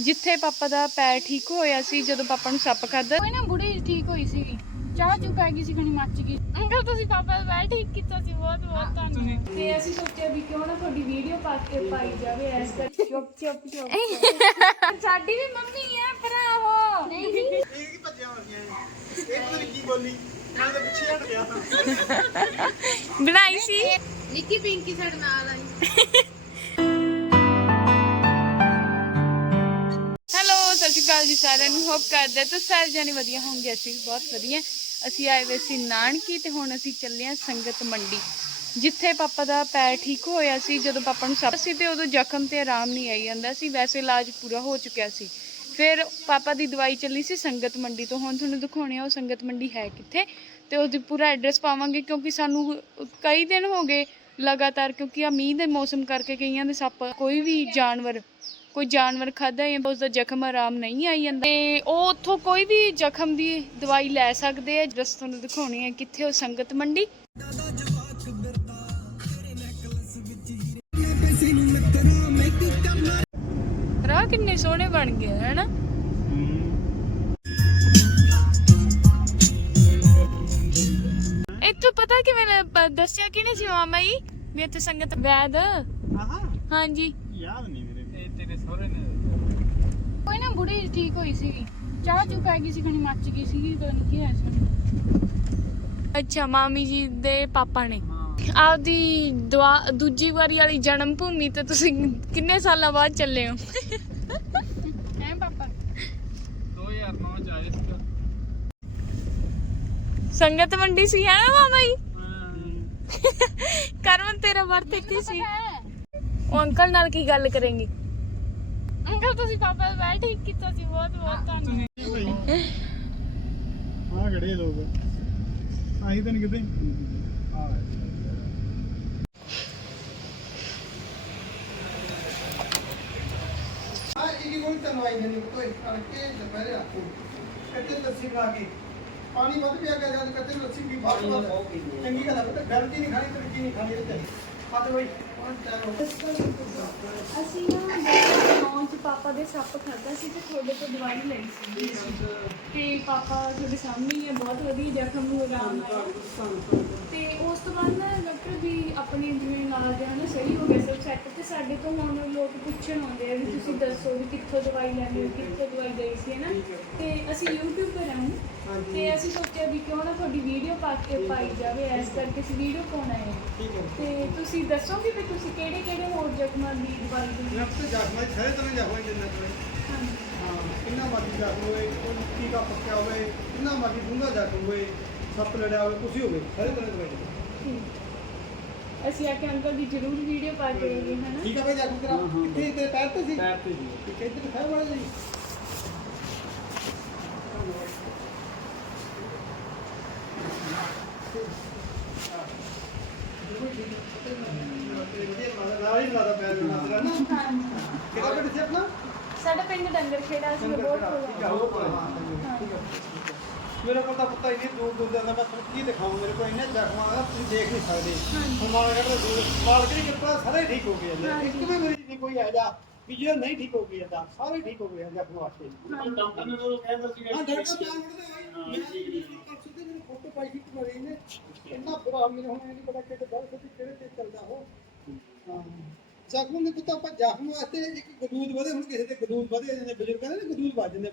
ਜਿੱਥੇ ਪਾਪਾ ਦਾ ਪੈਰ ਠੀਕ ਹੋਇਆ ਸੀ ਜਦੋਂ ਪਾਪਾ ਨੂੰ ਸੱਪ ਖਾਦਾ ਕੋਈ ਨਾ ਬੁੜੀ ਠੀਕ ਹੋਈ ਸੀਗੀ ਚਾਹ ਚੁੱਕ ਆ ਗਈ ਸੀ ਖਣੀ ਮੱਚ ਗਈ। ਅੰਕਲ ਤੁਸੀਂ ਪਾਪਾ ਦਾ ਬੈਠ ਠੀਕ ਕੀਤਾ ਸੀ ਬਹੁਤ ਬਹੁਤ ਧੰਨਵਾਦ। ਤੇ ਅਸੀਂ ਸੋਚਿਆ ਵੀ ਕਿਉਂ ਨਾ ਤੁਹਾਡੀ ਵੀਡੀਓ ਪਾ ਕੇ ਪਾਈ ਜਾਵੇ ਐਸ ਕਰ ਚੁੱਪ ਚੁੱਪ ਚੁੱਪ। ਸਾਡੀ ਵੀ ਮੰਮੀ ਹੈ ਭਰਾਵੋ। ਨਹੀਂ। ਇਹ ਕੀ ਭੱਜਿਆ ਹੋਈਆਂ ਇਹ ਪਤਾ ਕੀ ਬੋਲੀ? ਮੈਂ ਤਾਂ ਪਿੱਛੇ ਹਟ ਗਿਆ। ਬਣਾਈ ਸੀ? ਨਿੱਕੀ ਪਿੰਕੀ ਸਾਡੇ ਨਾਲ ਆਈ। ਸਾਰਿਆਂ ਨੂੰ ਹੋਪ ਕਰਦੇ ਤਾਂ ਸਾਰੇ ਜਾਣੇ ਵਧੀਆ ਹੋਣਗੇ, ਅਸੀਂ ਬਹੁਤ ਵਧੀਆ। ਅਸੀਂ ਆਏ ਵੇ ਸੀ ਨਾਨਕੀ ਤੇ ਹੁਣ ਅਸੀਂ ਚੱਲੇ ਹਾਂ ਸੰਗਤ ਮੰਡੀ, ਜਿੱਥੇ ਪਾਪਾ ਦਾ ਪੈਰ ਠੀਕ ਹੋਇਆ ਸੀ, ਜਦੋਂ ਪਾਪਾ ਨੂੰ ਸੱਪ ਸੀ ਤੇ ਉਦੋਂ ਜ਼ਖਮ ਤੇ ਆਰਾਮ ਨਹੀਂ ਆਈ ਜਾਂਦਾ ਸੀ, ਵੈਸੇ ਇਲਾਜ ਪੂਰਾ ਹੋ ਚੁੱਕਿਆ ਸੀ। ਫਿਰ ਪਾਪਾ ਦੀ ਦਵਾਈ ਚੱਲੀ ਸੀ ਸੰਗਤ ਮੰਡੀ ਤੋਂ, ਹੁਣ ਤੁਹਾਨੂੰ ਦਿਖਾਉਣੇ ਆ ਉਹ ਸੰਗਤ ਮੰਡੀ ਹੈ ਕਿੱਥੇ, ਤੇ ਉਹਦੀ ਪੂਰਾ ਐਡਰੈਸ ਪਾਵਾਂਗੇ, ਕਿਉਂਕਿ ਸਾਨੂੰ ਕਈ ਦਿਨ ਹੋ ਗਏ ਲਗਾਤਾਰ, ਕਿਉਂਕਿ ਆ ਮੀਂਹ ਦੇ ਮੌਸਮ ਕਰਕੇ ਕਈਆਂ ਦੇ ਸੱਪ, ਕੋਈ ਵੀ ਜਾਨਵਰ ਕੋਈ ਜਾਨਵਰ ਖਾਦਾ ਜਾਂ ਉਸ ਦਾ ਜ਼ਖਮ ਆਰਾਮ ਨਹੀਂ ਆਈ ਜਾਂਦਾ। ਤੇ ਉਹ ਉੱਥੋਂ ਕੋਈ ਵੀ ਜ਼ਖਮ ਦੀ ਦਵਾਈ ਲੈ ਸਕਦੇ ਆ। ਜਿਸ ਤੁਹਾਨੂੰ ਦਿਖਾਉਣੀ ਹੈ ਕਿੱਥੇ ਉਹ ਸੰਗਤ ਮੰਡੀ। ਰਾਹ ਕਿੰਨੇ ਸੋਹਣੇ ਬਣ ਗਏ ਹਨਾ? ਇੱਥੋਂ ਪਤਾ ਕਿਵੇਂ ਦੱਸਿਆ ਕਿਹਨੇ ਸੀ ਮਾਮਾ ਜੀ? ਵੀ ਇੱਥੇ ਸੰਗਤ ਵੈਦ। ਆਹਾ। ਹਾਂਜੀ। ਯਾਦ ਨਹੀਂ ਮੇਰੇ ਕੋਈ ਨਾ ਬੁੜੀ ਠੀਕ ਹੋਈ ਸੀਗੀ ਚਾਹ ਚੁੱਕ ਆ ਗਈ ਸੀ ਖਣੀ ਮੱਚ ਗਈ ਸੀਗੀ ਪਤਾ ਨਹੀਂ ਕੀ ਹੋਇਆ ਸੀ ਅੱਛਾ ਮਾਮੀ ਜੀ ਦੇ ਪਾਪਾ ਨੇ। ਹਾਂ। ਆਪਦੀ ਦੁਆ ਦੂਜੀ ਵਾਰੀ ਵਾਲੀ ਜਨਮ ਭੂਮੀ ਤੇ ਤੁਸੀਂ ਕਿੰਨੇ ਸਾਲਾਂ ਬਾਅਦ ਚੱਲੇ ਹੋ? ਐਂ ਪਾਪਾ? 2009 ਚ ਆਏ ਸੀਗਾ। ਸੰਗਤ ਮੰਡੀ ਸੀ ਹੈ ਨਾ ਮਾਮਾ ਜੀ? ਹਾਂ। ਕਰਮਨ ਤੇਰਾ ਵਰਤ ਇੱਥੇ ਸੀ। ਹੈ। ਉਹ ਅੰਕਲ ਨਾਲ ਕੀ ਗੱਲ ਕਰੇਂਗੀ? ਅੰਕਲ ਤੁਸੀਂ ਪਾਪਾ ਦਾ ਬੈਠ ਠੀਕ ਕੀਤਾ ਸੀ ਬਹੁਤ ਬਹੁਤ ਧੰਨਵਾਦ। ਹਾਂ ਕਿਹੜੇ ਲੋਕ ਆਹੀ ਤਾਂ ਨਹੀਂ ਕਿਤੇ। ਆ ਹਾਂ ਇਹ ਕੀ ਕੋਈ ਤਨਵਾਈ ਨਹੀਂ ਕੋਈ ਕਰਕੇ ਦੁਪਹਿਰੇ ਆਪੋ ਕੱਚੇ ਲੱਸੀ ਬਣਾ ਕੇ। ਪਾਣੀ ਵੱਧ ਪਿਆ ਗਿਆ ਜਦ ਕੱਚੇ ਲੱਸੀ ਵੀ ਬਾਅਦ ਵੱਧ ਚੰਗੀ ਗੱਲ ਹੈ ਪਤਾ ਗਲਤੀ ਨਹੀਂ ਖਾਣੀ ਤੇ ਨਹੀਂ ਖਾਣੀ ਤੇ। ਹੱਥ ਬਈ ਅਸੀਂ ਨਾ ਨੌਂ ਚ ਪਾਪਾ ਦੇ ਸੱਪ ਖਾਦਾ ਸੀ ਤੇ ਤੁਹਾਡੇ ਤੋਂ ਦਵਾਈ ਲਈ ਸੀ। ਤੇ ਪਾਪਾ ਤੁਹਾਡੇ ਸਾਹਮਣੇ ਹੀ ਹੈ ਬਹੁਤ ਵਧੀਆ ਜ਼ਖਮ ਨੂੰ ਆਰਾਮ ਆਇਆ ਤੇ ਉਸ ਤੋਂ ਬਾਅਦ ਨਾ ਆਪਣੇ ਜਿਵੇਂ ਨਾਲ ਦੇ ਹਨ ਸਹੀ ਹੋ ਗਿਆ ਸਭ ਸੈੱਟ ਤੇ ਸਾਡੇ ਤੋਂ ਹੁਣ ਲੋਕ ਪੁੱਛਣ ਆਉਂਦੇ ਆ ਵੀ ਤੁਸੀਂ ਦੱਸੋ ਵੀ ਕਿੱਥੋਂ ਦਵਾਈ ਲੈਣੀ ਹੋ ਕਿੱਥੋਂ ਦਵਾਈ ਗਈ ਸੀ ਹੈ ਨਾ ਤੇ ਅਸੀਂ YouTube ਤੇ ਰਹੂੰ ਤੇ ਅਸੀਂ ਸੋਚਿਆ ਵੀ ਕਿਉਂ ਨਾ ਤੁਹਾਡੀ ਵੀਡੀਓ ਪਾ ਕੇ ਪਾਈ ਜਾਵੇ ਐਸ ਕਰਕੇ ਅਸੀਂ ਵੀਡੀਓ ਪਾਉਣਾ ਹੈ। ਹੈ। ਤੇ ਤੁਸੀਂ ਦੱਸੋਗੇ ਵੀ ਤੁਸੀਂ ਕਿਹੜੇ ਕਿਹੜੇ ਹੋਰ ਜ਼ਖਮਾਂ ਦੀ ਦਵਾਈ ਦਿੰਦੇ ਹੋ? ਨਫਸ ਜਾਗਮਾ ਸਾਰੇ ਤਰ੍ਹਾਂ ਜਿੰਨਾ ਕੋਈ ਹਾਂਜੀ। ਹਾਂ ਕਿੰਨਾ ਮਰਜ਼ੀ ਜ਼ਖਮ ਹੋਵੇ ਕੋਈ ਟੀਕਾ ਪੱਕਿਆ ਹੋਵੇ ਕਿੰਨਾ ਮਰਜ਼ੀ ਡੂੰਘਾ ਜ਼ਖਮ ਹੋਵੇ ਸੱਪ ਲੜਿਆ ਹੋਵੇ ਹੀ ਹੋਵੇ ਸਾਰੇ ਤਰ੍ਹਾਂ ਦੇ ਦਵਾਈ ਠੀਕ। ਅਸੀਂ ਆ ਕੇ ਅੰਕਲ ਦੀ ਜ਼ਰੂਰ ਵੀਡੀਓ ਪਾ ਕੇ ਦੇਵਾਂਗੇ ਹਨਾ? ਠੀਕ ਆ ਭਾਈ ਹਾਂ, ਹਾਂ। ਕਿੱਥੇ ਤੇ ਪੈਰ ਤੇ ਸੀ? ਪੈਰ ਤੇ ਜੀ ਠੀਕ ਹੈ ਇੱਥੇ ਦਿਖਾਇਆ ਵਾਲਾ ਜੀ। ਹੀ ਪੈਰ ਸੀ ਸਾਡਾ ਪਿੰਡ ਡੰਗਰ ਖੇੜਾ ਸੀ ਬਹੁਤ ਠੀਕ ਮੇਰੇ ਕੋਲ ਤਾਂ ਪਤਾ ਹੀ ਨਹੀਂ ਦੂਰ ਦੂਰ ਦਾ ਮੈਂ ਤੁਹਾਨੂੰ ਕੀ ਦਿਖਾਵਾਂ ਮੇਰੇ ਕੋਲ ਇੰਨੇ ਜ਼ਖਮਾਂ ਆ ਤੁਸੀਂ ਦੇਖ ਨਹੀਂ ਸਕਦੇ। ਹੁਣ ਮਾਲ ਕੱਢ ਦੂਰ ਮਾਲ ਦੀ ਕਿਰਪਾ ਸਾਰੇ ਠੀਕ ਹੋ ਗਏ ਜਾਂਦੇ ਇੱਕ ਵੀ ਮਰੀਜ਼ ਨਹੀਂ ਕੋਈ ਆ ਜਾ ਵੀ ਜਿਹੜਾ ਨਹੀਂ ਠੀਕ ਹੋ ਗਿਆ ਜਾਂਦਾ ਸਾਰੇ ਠੀਕ ਹੋ ਗਏ ਜਾਂਦੇ ਜ਼ਖਮ ਵਾਸਤੇ। ਡਾਕਟਰ ਨੇ ਉਹ ਕਹਿੰਦਾ ਸੀਗਾ ਹਾਂ ਡਾਕਟਰ ਜਾਨ ਕਰਦੇ ਆ ਮੈਨੂੰ ਫੋਟੋ ਪਾਈ ਸੀ ਮਰੀਜ਼ ਨੇ ਇੰਨਾ ਬੁਰਾ ਹਾਲ ਮੇਰੇ ਹੁਣ ਇਹ ਨਹੀਂ ਪਤਾ ਕਿਹੜੇ ਦਰਦ ਤੇ ਕਿਹੜੇ ਤੇ ਚੱਲਦਾ ਉਹ। ਹਾਂ। ਜ਼ਖਮ ਦੇ ਪੁੱਤਾਂ ਆਪਾਂ ਜ਼ਖਮ ਵਾਸਤੇ ਇੱਕ ਗਦੂਦ ਵਧੇ ਹੁਣ ਕਿਸੇ ਦੇ ਗਦੂਦ ਵਧੇ ਜਾਂਦੇ ਬਜ਼ੁਰਗਾਂ ਦੇ ਗਦੂਦ ਵੱਜ ਜਾਂਦੇ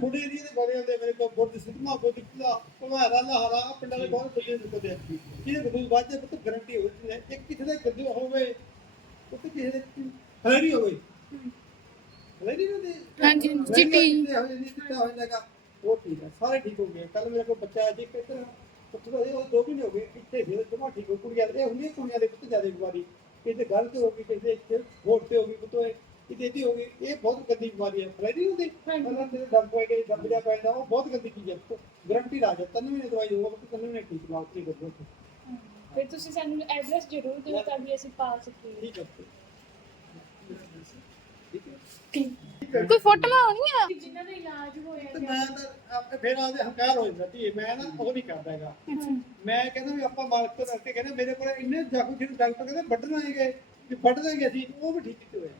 ਥੋੜੇ ਏਰੀਏ ਦੇ ਵਧੇ ਜਾਂਦੇ ਮੇਰੇ ਕੋਲ ਬੁਰਦ ਸਿੱਧਮਾ ਬੁਰਦ ਕਿਲਾ ਕੁਮਾਰਾ ਲਹਾਰਾ ਪਿੰਡਾਂ ਦੇ ਬਹੁਤ ਬੁੱਝੇ ਹੁੰਦੇ ਆ ਜਿਹਦੇ ਗਦੂਦ ਵੱਜਦੇ ਪੁੱਤ ਗਰੰਟੀ ਹੋ ਜਾਂਦੀ ਹੈ। ਇੱਕ ਕਿਸੇ ਦੇ ਗਦੂ ਹੋਵੇ ਪੁੱਤ ਕਿਸੇ ਦੇ ਹਲੇਰੀ ਹੋਵੇ। ਹਲੇਰੀ ਨੂੰ ਦੇ ਹਾਂਜੀ, ਚਿੱਟੀ। ਹੋ ਜਾਂਦੀ ਚਿੱਟਾ ਹੋ ਜਾਏਗਾ ਉਹ ਠੀਕ ਹੈ ਸਾਰੇ ਠੀਕ ਹੋ ਗਏ। ਕੱਲ ਮੇਰੇ ਕੋਲ ਬੱਚਾ ਜੀ ਕਿਤੇ ਪੁੱਤ ਦਾ ਇਹ ਦੋ ਮਹੀਨੇ ਹੋ ਗਏ ਇੱਥੇ ਸੀ ਜਮਾ ਠੀਕ ਹੋ ਕੁੜੀਆਂ ਇਹ ਹੁੰਦੀ ਕੁੜੀਆਂ ਦੇ ਪੁੱਤ ਜ਼ਿਆਦਾ ਬਿਮਾਰੀ ਕਿਤੇ ਗੱਲ ਤੇ ਹੋ ਗਈ ਕਿਤੇ ਇੱਥੇ ਹੋਟ ਤੇ ਹੋ ਗਈ ਪੁੱਤੋਂ ਕਿਤੇ ਇਹਦੀ ਹੋ ਗਈ ਇਹ ਬਹੁਤ ਗੰਦੀ ਬਿਮਾਰੀ ਹੈ। ਫਲੈਰੀ ਹੁੰਦੀ। ਉਹਨਾਂ ਦੇ ਡੰਪ ਹੋਏ ਗਏ ਡੰਪ ਜਾ ਪੈਂਦਾ ਉਹ ਬਹੁਤ ਗੰਦੀ ਚੀਜ਼ ਹੈ ਗਰੰਟੀ ਰਾਜ ਤੈਨੂੰ ਵੀ ਦਵਾਈ ਦਊਗਾ ਪੁੱਤ ਤੈਨੂੰ ਵੀ ਠੀਕ ਲਾ ਉੱਥੇ। ਕਰੋ ਫਿਰ ਤੁਸੀਂ ਸਾਨੂੰ ਐਡਰੈਸ ਜ਼ਰੂਰ ਦਿਓ ਤਾਂ ਕਿ ਅਸੀਂ ਪਾ ਸਕੀਏ। ਠੀਕ ਹੈ। ਠੀਕ। ਹੈ ਕੋਈ ਫੋਟੋਆਂ ਆਉਣੀਆਂ ਜਿਨ੍ਹਾਂ ਦਾ ਇਲਾਜ ਹੋਇਆ ਤੇ ਮੈਂ ਤਾਂ ਆਪੇ ਫੇਰ ਆਦੇ ਹੰਕਾਰ ਹੋ ਜਾਂਦਾ ਧੀਏ ਮੈਂ ਨਾ ਉਹ ਨਹੀਂ ਕਰਦਾ ਹੈਗਾ। ਮੈਂ ਕਹਿੰਦਾ ਵੀ ਆਪਾਂ ਮਾਲਕ ਤੋਂ ਕਰਕੇ ਕਹਿੰਦੇ ਮੇਰੇ ਕੋਲ ਇੰਨੇ ਜ਼ਖਮ ਜਿਹੜੇ ਡਾਕਟਰ ਕਹਿੰਦੇ ਵੱਢਣ ਆਏਗੇ ਵੀ ਵੱਢ ਦੇਂਗੇ ਅਸੀਂ ਉਹ ਵੀ ਠੀਕ ਕੀਤੇ ਹੋਏ ਆ।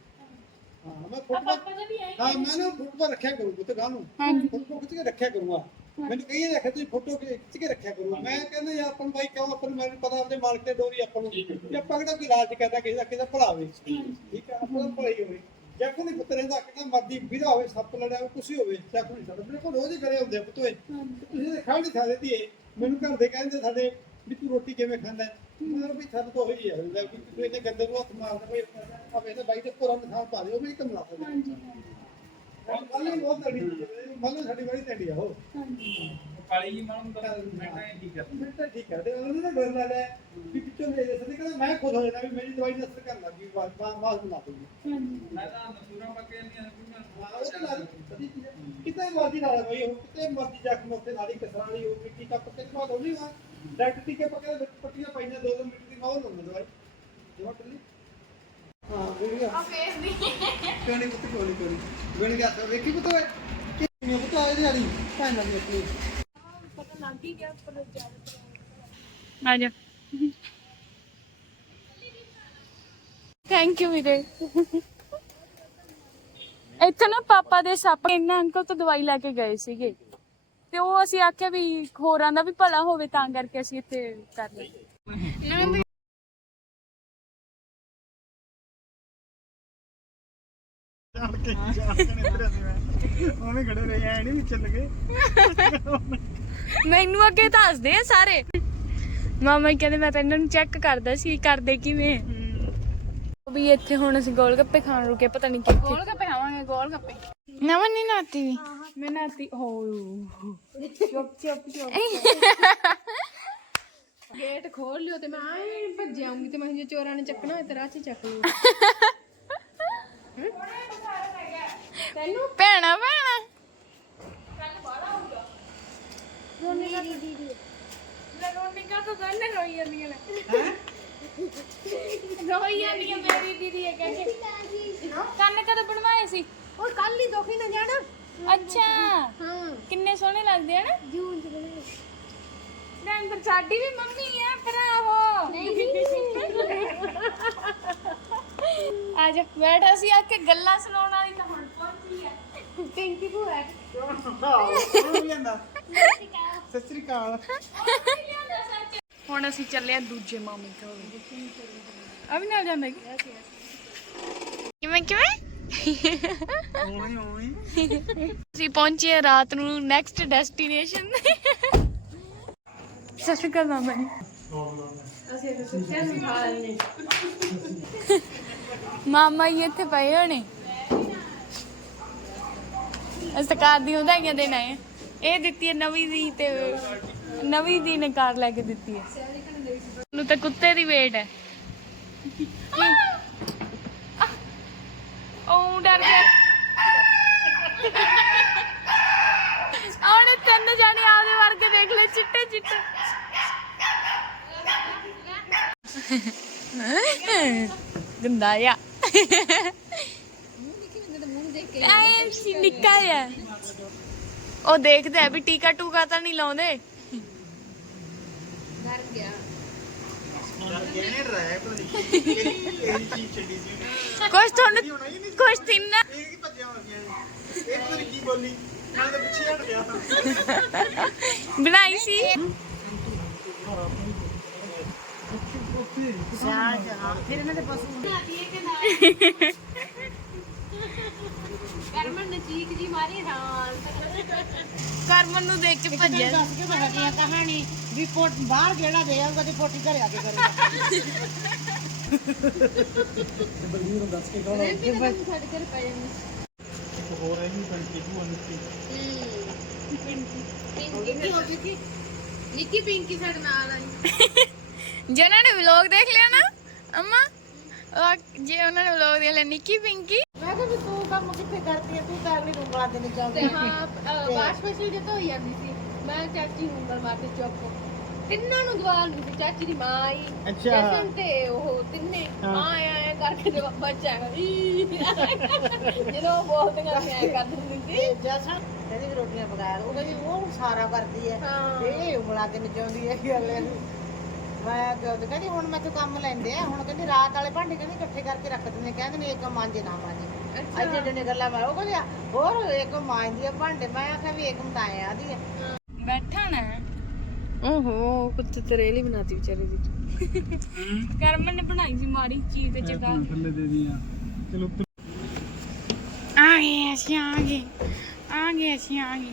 ਹਾਂ ਮੈਂ ਫੁੱਟਬਾਲ ਪਾਪਾ ਦਾ ਵੀ ਹੈ ਹਾਂ ਮੈਂ ਨਾ ਫੁੱਟਬਾਲ ਰੱਖਿਆ ਕਰੂੰ ਪੁੱਤ ਗਾਂ ਨੂੰ। ਹਾਂਜੀ। ਫੋਟੋ ਖਿੱਚ ਕੇ ਰੱਖਿਆ ਕਰੂੰਗਾ। ਮੈਨੂੰ ਕਹੀ ਰੱਖਿਆ ਤੁਸੀਂ ਫੋਟੋ ਖਿੱਚ ਕੇ ਰੱਖਿਆ ਕਰੂੰਗਾ। ਮੈਂ ਕਹਿੰਦਾ ਯਾਰ ਆਪਾਂ ਨੂੰ ਬਾਈ ਕਿਉਂ ਆਪਾਂ ਨੂੰ ਮੈਨੂੰ ਪਤਾ ਆਪਣੇ ਮਾਲਕ ਤੇ ਡੋਰੀ ਆਪਾਂ ਨੂੰ। ਆਪਾਂ ਕਿਹੜਾ ਕੋਈ ਲਾਲਚ ਕਰਦਾ ਕਿਸੇ ਦਾ ਕਿਸੇ ਦਾ ਭਲਾ ਹੋਵੇ। ਠੀਕ ਆ ਆਪਾਂ ਦਾ ਭਲਾ ਹੀ ਹੋਵੇ। ਜਾਂ ਕੋਈ ਪੁੱਤ ਰਹਿੰਦਾ ਕਿੰਨਾ ਮਰਦੀ ਵਿਦਾ ਹੋਵੇ ਸੱਪ ਲੜਿਆ ਹੋਵੇ ਕੁਛ ਹੋਵੇ ਜਾਂ ਕੋਈ ਸਾਡਾ ਮੇਰੇ ਕੋਲ ਰੋਜ਼ ਹੀ ਕਰੇ ਹੁੰਦੇ ਆ ਪੁੱਤ ਓਏ। ਤੁਸੀਂ ਤਾਂ ਖਾ ਨਹੀਂ ਖਾ ਦਿੱਤੀ ਏ ਮੈਨੂੰ ਘਰ ਦੇ ਕਹਿੰਦੇ ਸਾਡੇ ਵੀ ਤੂੰ ਰੋਟੀ ਕਿਵੇਂ ਖਾਂਦਾ? ਮੈਂ ਵੀ ਸਾਨੂੰ ਤਾਂ ਉਹੀ ਹੈ ਹੁੰਦਾ ਵੀ ਤੂੰ ਇਹਨੇ ਗੰਦੇ ਨੂੰ ਹੱਥ ਮਾਰਦਾ ਕੋਈ ਆਵੇ ਤਾਂ ਬਾਈ ਦੇ ਥਾਂ ਪਾ ਦਿਓ ਮੈਂ ਕਮਲਾ ਸਕਦਾ ਹਾਂਜੀ। ਮੰਨ ਲਈ ਬਹੁਤ ਤੜੀ ਮੰਨ ਲਓ ਸਾਡੀ ਬੜੀ ਤੜੀ ਆ ਉਹ। ਕਾਲੀ ਜੀ ਮਾਨੂੰ ਤਾਂ ਮੈਂ ਤਾਂ ਇਹ ਠੀਕ ਕਰ ਮੈਂ ਤਾਂ ਠੀਕ ਹੈ ਤੇ ਉਹਨੂੰ ਨਾ ਡਰ ਹੈ ਵੀ ਪਿੱਛੋਂ ਦੇ ਦੇ ਸਦੇ ਕਹਿੰਦਾ ਮੈਂ ਖੁਦ ਹੋ ਜਾਣਾ ਵੀ ਮੇਰੀ ਦਵਾਈ ਦਾ ਅਸਰ ਕਰਨ ਲੱਗੀ ਬਾਤ ਬਾਤ ਬਣਾ ਦੂੰਗੀ ਮੈਂ ਤਾਂ ਨਸੂਰਾ ਪੱਕੇ ਨਹੀਂ ਹਾਂ, ਤਾਂ ਹੈ। ਕਿਤੇ ਮਰਜ਼ੀ ਨਾਲ ਬਈ ਉਹ ਕਿਤੇ ਮਰਜ਼ੀ ਜ਼ਖਮ ਉੱਥੇ ਨਾਲੀ ਕਸਰਾਂ ਵਾਲੀ ਉਹ ਮਿੱਟੀ ਕੱਪ ਕੇ ਬਾਅਦ ਹੋਣੀ ਵਾ ਡਾਕਟਰ ਟੀਕੇ ਪੱਕੇ ਵਿੱਚ ਪੱਟੀਆਂ ਪਾਈਆਂ ਦੋ ਦੋ ਮਿੰਟ ਦੀ ਮਾਹੌਲ ਹੁੰਦਾ ਦਵਾਈ। ਜਮਾ ਟੱਲੀ ਹਾਂ ਵੀਡੀਓ ਆ ਫੇਸ ਦੀ ਕਿਉਂ ਨਹੀਂ ਪੁੱਤ ਕਿਉਂ ਨਹੀਂ ਕਰੀ ਬਣ ਗਿਆ ਤਾਂ ਵੇਖੀ ਪੁੱਤ ਓਏ? ਕਿੰਨੀ ਪੁੱਤ ਆਏ ਦੀ ਆਲੀ ਭੈਣ ਨਾਲ ਆਪਣੀ। ਪਤਾ ਲੱਗ ਹੀ ਗਿਆ ਪਰ ਜ਼ਿਆਦਾ ਆ ਜਾ। ਥੈਂਕ ਯੂ ਵੀਰੇ। ਇੱਥੇ ਨਾ ਪਾਪਾ ਦੇ ਸੱਪ ਇਹਨਾਂ ਅੰਕਲ ਤੋਂ ਦਵਾਈ ਲੈ ਕੇ ਗਏ ਸੀਗੇ। ਤੇ ਉਹ ਅਸੀਂ ਆਖਿਆ ਵੀ ਹੋਰਾਂ ਦਾ ਵੀ ਭਲਾ ਹੋਵੇ, ਤਾਂ ਕਰਕੇ ਅਸੀਂ ਇੱਥੇ ਕਰ ਲਈ ਮੈਨੂੰ ਅੱਗੇ ਦੱਸਦੇ ਆ ਸਾਰੇ। ਮਾਮਾ ਜੀ ਕਹਿੰਦੇ ਮੈਂ ਤਾਂ ਇਹਨਾਂ ਨੂੰ ਚੈੱਕ ਕਰਦਾ ਸੀ, ਕਰਦੇ ਕਿਵੇਂ? ਵੀ ਇੱਥੇ ਹੁਣ ਅਸੀਂ ਗੋਲ ਗੱਪੇ ਖਾਣ ਰੁਕੇ ਪਤਾ ਨਹੀਂ ਕਿੱਥੇ ਗੋਲ ਗੱਪੇ ਖਾਵਾਂਗੇ ਗੋਲ ਗੱਪੇ ਨਵਾਂ ਨਹੀਂ ਨਾਤੀ? ਵੀ ਮੈਂ ਨਾਤੀ ਹੋ ਚੁੱਪ ਚੁੱਪ ਚੁੱਪ। ਗੇਟ ਖੋਲ ਲਿਓ ਤੇ ਮੈਂ ਆਏ ਭੱਜ ਆਉਂਗੀ ਤੇ ਮੈਂ ਜੇ ਚੋਰਾਂ ਨੇ ਚੱਕਣਾ ਹੋਏ ਤੇ ਰਾਹ 'ਚ ਹੀ ਚੱਕ ਲਿਓ ਤੈਨੂੰ? ਭੈਣਾ ਭੈਣਾ। ਰੋਣੀਆਂ ਤਾਂ ਦੋਨੇ ਰੋਈ ਜਾਂਦੀਆਂ ਨੇ। ਰੋਈ ਜਾਂਦੀਆਂ ਮੇਰੀ ਦੀਦੀ ਇਹ ਕਹਿੰਦੇ ਕੰਨ ਕਦੋਂ ਬਣਵਾਏ ਸੀ? ਉਹ ਕੱਲ ਹੀ ਦੋਖੀ ਨਾ ਜਾਣਾ। ਅੱਛਾ। ਹਾਂ। ਕਿੰਨੇ ਸੋਹਣੇ ਲੱਗਦੇ ਹਨ ਜੂਨ ਚ ਬਣਾਏ। ਤੇ ਅੰਦਰ ਸਾਡੀ ਵੀ ਮੰਮੀ ਆ ਭਰਾਵੋ। ਆ ਜਾ ਬੈਠ ਅਸੀਂ ਆ ਕੇ ਗੱਲਾਂ ਸੁਣਾਉਣ ਵਾਲੀ ਤਾਂ ਹੁਣ ਪਹੁੰਚੀ ਆ। ਪਿੰਕੀ ਭੂਆ। ਸਤਿ ਸ੍ਰੀ ਅਕਾਲ। ਹੁਣ ਅਸੀਂ ਚੱਲੇ ਆ ਦੂਜੇ ਮਾਮੇ ਕੋਲ ਆ ਵੀ ਨਾਲ ਜਾਂਦਾ ਕਿਵੇਂ ਕਿਵੇਂ? ਓਏ ਓਏ ਅਸੀਂ ਪਹੁੰਚੇ ਆ ਰਾਤ ਨੂੰ ਨੈਕਸਟ ਡੈਸਟੀਨੇਸ਼ਨ ਸਤਿ ਸ਼੍ਰੀ ਅਕਾਲ ਮਾਮਾ ਜੀ। ਅਸੀਂ ਤਾਂ ਸੁੱਤਿਆ ਸੀ ਖਾ ਲੈਣੇ ਮਾਮਾ ਜੀ ਇੱਥੇ ਪਏ ਹੋਣੇ। ਅਸੀਂ ਤਾਂ ਕਾਰ ਦੀ ਵਧਾਈਆਂ ਦੇਣ ਆ ਇਹ ਦਿੱਤੀ ਹੈ ਨਵੀਂ ਦੀ ਤੇ ਨਵੀਂ ਦੀ ਨੇ ਕਾਰ ਲੈ ਕੇ ਦਿੱਤੀ ਹੈ। ਨੂੰ ਤਾਂ ਕੁੱਤੇ ਦੀ ਵੇਟ ਹੈ। ਉਹ ਡਰ ਗਿਆ। ਆਉਣੇ ਤਿੰਨ ਜਾਣੇ ਆਦੇ ਵਰਗੇ ਦੇਖ ਲੈ ਚਿੱਟੇ ਚਿੱਟੇ। ਗੰਦਾ ਆ ਐ ਸੀ ਨਿੱਕਾ ਆ ਉਹ ਦੇਖਦੇ ਆ ਵੀ ਟੀਕਾ ਟੂਕਾ ਤਾਂ ਨਹੀਂ ਲਾਉਂਦੇ। ਡਰ ਗਿਆ। ਕਹਿ ਰਿਹਾ ਪਤਾ ਨਹੀਂ ਇਹ ਚੀਜ਼ ਛੱਡੀ ਸੀ ਕੁਛ ਤੁਹਾਨੂੰ ਕੁਛ ਤਿੰਨ ਇਹ ਕੀ ਭੱਜਿਆ ਹੋ ਗਿਆ ਇਹ ਪਤਾ ਨਹੀਂ ਕੀ ਬੋਲੀ। ਨਾਲ ਤਾਂ ਪਿੱਛੇ ਹਟ ਗਿਆ। ਬਣਾਈ ਸੀ? ਕਰਮਨ ਨੇ ਚੀਕ ਜੀ ਮਾਰੀ ਕਰਮਨ ਨੂੰ ਦੇਖ ਕੇ ਭੱਜਿਆ। ਦੱਸ ਕੇ ਕਹਾਣੀ। ਵੀ ਪੋਟ ਬਾਹਰ ਜਿਹੜਾ ਦੇ ਆਊਗਾ ਤੇ ਪੋਟੀ ਘਰੇ ਆ ਕੇ ਕਰੇਗਾ ਰੈਂਪੀ ਤਾਂ ਤੁਹਾਨੂੰ ਛੱਡ ਕੇ ਪੈ ਜਾਂਦੀ ਹੋਰ ਇਹ ਨਹੀਂ ਕੰਟੀ ਨੂੰ। ਅੰਤੀ ਪਿੰਕੀ ਹੋ ਚੁੱਕੀ ਨਿੱਕੀ ਪਿੰਕੀ ਸਾਡੇ ਨਾਲ ਆਈ ਜਿਹਨਾਂ ਨੇ ਵਲੌਗ ਦੇਖ ਲਿਆ ਨਾ ਅਮਾ ਉਹ ਜੇ ਉਹਨਾਂ ਨੇ ਵਲੌਗ ਦੇਖ ਲਿਆ ਨਿੱਕੀ ਪਿੰਕੀ। ਮੈਂ ਕਿਹਾ ਵੀ ਤੂੰ ਕੰਮ ਕਿੱਥੇ ਕਰਦੀ ਹੈ ਤੂੰ ਤਾਂ ਅਗਲੀ ਨੂੰ ਬੁਲਾ ਦੇਣੀ ਚਾਹੁੰਦੀ ਤੇ ਹਾਂ ਵਾਸ਼ ਮਸ਼ੀਨ ਜੇ ਧੋਈ ਜਾਂਦੀ ਸੀ। ਮੈਂ ਚਾਚੀ ਨੂੰ ਉਂਗਲ ਮਾਰ ਕੇ ਚੁੱਪ। ਤਿੰਨਾਂ ਨੂੰ ਦਵਾ ਲਈ ਸੀ ਚਾਚੀ ਦੀ ਮਾਂ ਆਈ ਅੱਛਾ। ਜਸਨ ਤੇ ਉਹ ਤਿੰਨੇ ਮਾਂ ਆਇਆ ਆਇਆ ਕਰਕੇ ਤੇ ਬੱਚਾ ਹੈਗਾ ਈ। ਜਦੋਂ ਉਹ ਬੋਲਦੀਆਂ ਕਰ ਦਿੰਦੀ ਸੀ। ਤੇ ਜਸਨ ਕਹਿੰਦੀ ਵੀ ਰੋਟੀਆਂ ਪਕਾਇਆ ਉਹ ਕਹਿੰਦੀ ਉਹ ਸਾਰਾ ਕਰਦੀ ਹੈ ਹਾਂ। ਤੇ ਇਹ ਉਂਗਲਾਂ ਤੇ ਨਚਾਉਂਦੀ ਹੈ ਗੱਲ। ਮੈਂ ਕਿਹਾ- ਕਹਿੰਦੀ ਹੁਣ ਮੈਂ ਕੰਮ ਲੈਂਦੇ ਆ। ਹੁਣ ਕਹਿੰਦੀ ਰਾਤ ਵਾਲੇ ਭਾਂਡੇ ਕਹਿੰਦੀ ਇਕੱਠੇ ਕਰਕੇ ਰੱਖ ਦਿੰਦੇ ਕਹਿੰਦੇ ਨੇ ਇੱਕ ਮਾਂਜੇ ਨਾ ਮਾਂਜੇ। ਅੱਛੇ। ਜਣੇ ਗੱਲਾਂ ਮਾਰੋ। ਕਹਿੰਦੇ ਹੋਰ ਇੱਕ ਮਾਂਜਦੀ ਆ ਭਾਂਡੇ। ਮੈਂ ਆਖਿਆ ਵੀ ਇੱਕ ਮਤਾਇਆ ਆਦੀ ਆ। ਬੈਠਾ ਨਾ। ਓਹੋ ਕੁੱਤੇ ਤਰੇਲੀ ਬਣਾਤੀ ਵਿਚਾਰੇ ਦੀ। ਕਰਮਨ ਨੇ ਬਣਾਈ ਸੀ ਮਾੜੀ ਚੀਜ਼ ਤੇ ਜਗਾ ਥੱਲੇ ਦੇ ਦੀਆਂ ਚਲੋ ਆ ਗਏ ਅਸੀਂ ਆ ਗਏ। ਆ ਗਏ ਅਸੀਂ ਆ ਗਏ।